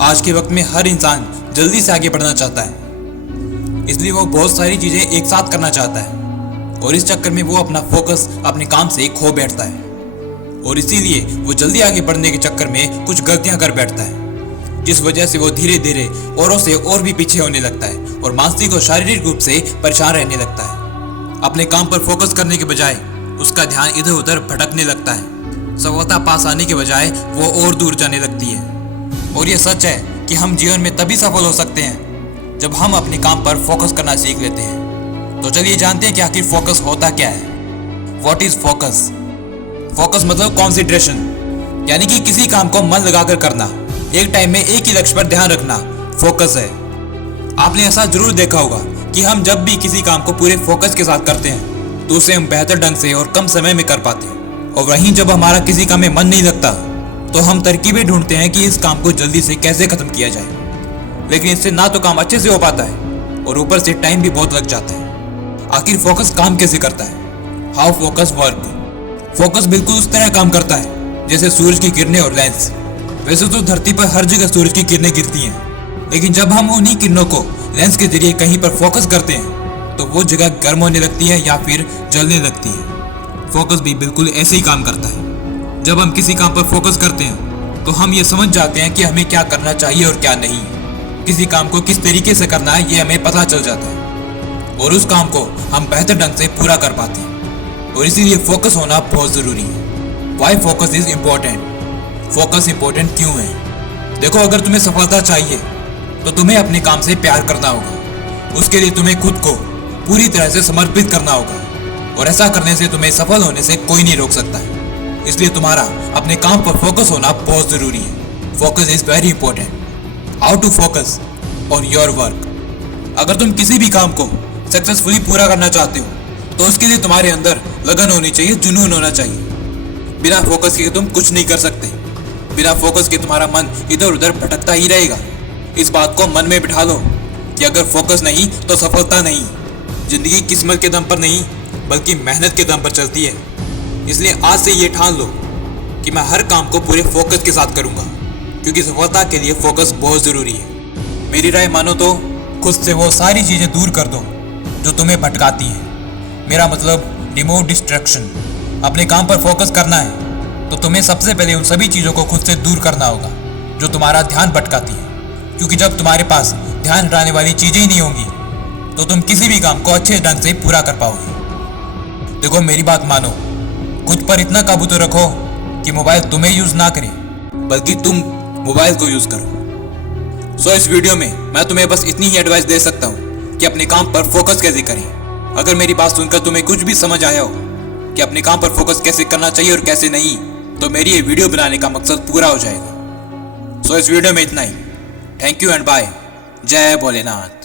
आज के वक्त में हर इंसान जल्दी से आगे बढ़ना चाहता है, इसलिए वो बहुत सारी चीजें एक साथ करना चाहता है और इस चक्कर में वो अपना फोकस अपने काम से खो बैठता है और इसीलिए वो जल्दी आगे बढ़ने के चक्कर में कुछ गलतियां कर बैठता है, जिस वजह से वो धीरे धीरे औरों से और भी पीछे होने लगता है और मानसिक और शारीरिक रूप से परेशान रहने लगता है। अपने काम पर फोकस करने के बजाय उसका ध्यान इधर उधर भटकने लगता है। सफलता पास आने के बजाय वो और दूर जाने लगती है। और ये सच है कि हम जीवन में तभी सफल हो सकते हैं जब हम अपने काम पर फोकस करना सीख लेते हैं। तो चलिए जानते हैं कि आखिर फोकस होता क्या है। What is focus? फोकस मतलब कॉन्सेंट्रेशन, यानी कि किसी काम को मन लगाकर करना, एक टाइम में एक ही लक्ष्य पर ध्यान रखना फोकस है। आपने ऐसा जरूर देखा होगा कि हम जब भी किसी काम को पूरे फोकस के साथ करते हैं तो उसे हम बेहतर ढंग से और कम समय में कर पाते हैं। और वहीं जब हमारा किसी काम में मन नहीं लगता तो हम तरकीबें ढूंढते हैं कि इस काम को जल्दी से कैसे खत्म किया जाए, लेकिन इससे ना तो काम अच्छे से हो पाता है और ऊपर से टाइम भी बहुत लग जाता है। आखिर फोकस काम कैसे करता है? How focus work? फोकस बिल्कुल उस तरह काम करता है जैसे सूरज की किरणें और लेंस। वैसे तो धरती पर हर जगह सूरज की किरणें गिरती हैं, लेकिन जब हम उन्हीं किरणों को लेंस के जरिए कहीं पर फोकस करते हैं तो वो जगह गर्म होने लगती है या फिर जलने लगती है। फोकस भी बिल्कुल ऐसे ही काम करता है। जब हम किसी काम पर फोकस करते हैं तो हम ये समझ जाते हैं कि हमें क्या करना चाहिए और क्या नहीं। किसी काम को किस तरीके से करना है ये हमें पता चल जाता है और उस काम को हम बेहतर ढंग से पूरा कर पाते हैं। और इसीलिए फोकस होना बहुत ज़रूरी है। Why focus is important? Focus important क्यों है? देखो, अगर तुम्हें सफलता चाहिए तो तुम्हें अपने काम से प्यार करना होगा। उसके लिए तुम्हें खुद को पूरी तरह से समर्पित करना होगा और ऐसा करने से तुम्हें सफल होने से कोई नहीं रोक सकता है। इसलिए तुम्हारा अपने काम पर फोकस होना बहुत ज़रूरी है। Focus is very important. How to focus on your work? अगर तुम किसी भी काम को सक्सेसफुली पूरा करना चाहते हो तो उसके लिए तुम्हारे अंदर लगन होनी चाहिए, जुनून होना चाहिए। बिना फोकस के तुम कुछ नहीं कर सकते। बिना फोकस के तुम्हारा मन इधर उधर भटकता ही रहेगा। इस बात को मन में बिठा लो कि अगर फोकस नहीं तो सफलता नहीं। जिंदगी किस्मत के दम पर नहीं बल्कि मेहनत के दम पर चलती है। इसलिए आज से ये ठान लो कि मैं हर काम को पूरे फोकस के साथ करूंगा, क्योंकि सफलता के लिए फोकस बहुत ज़रूरी है। मेरी राय मानो तो खुद से वो सारी चीज़ें दूर कर दो जो तुम्हें भटकाती हैं। मेरा मतलब रिमूव डिस्ट्रैक्शन। अपने काम पर फोकस करना है तो तुम्हें सबसे पहले उन सभी चीज़ों को खुद से दूर करना होगा जो तुम्हारा ध्यान भटकाती है, क्योंकि जब तुम्हारे पास ध्यान हटाने वाली चीज़ें ही नहीं होंगी तो तुम किसी भी काम को अच्छे ढंग से पूरा कर पाओगे। देखो, मेरी बात मानो, खुद पर इतना काबू तो रखो कि मोबाइल तुम्हें यूज़ ना करे बल्कि तुम मोबाइल को यूज़ करो। सो इस वीडियो में मैं तुम्हें बस इतनी ही एडवाइस दे सकता हूँ कि अपने काम पर फोकस कैसे करें। अगर मेरी बात सुनकर तुम्हें कुछ भी समझ आया हो कि अपने काम पर फोकस कैसे करना चाहिए और कैसे नहीं, तो मेरी ये वीडियो बनाने का मकसद पूरा हो जाएगा। सो इस वीडियो में इतना ही। Thank you and bye. जय भोलेनाथ।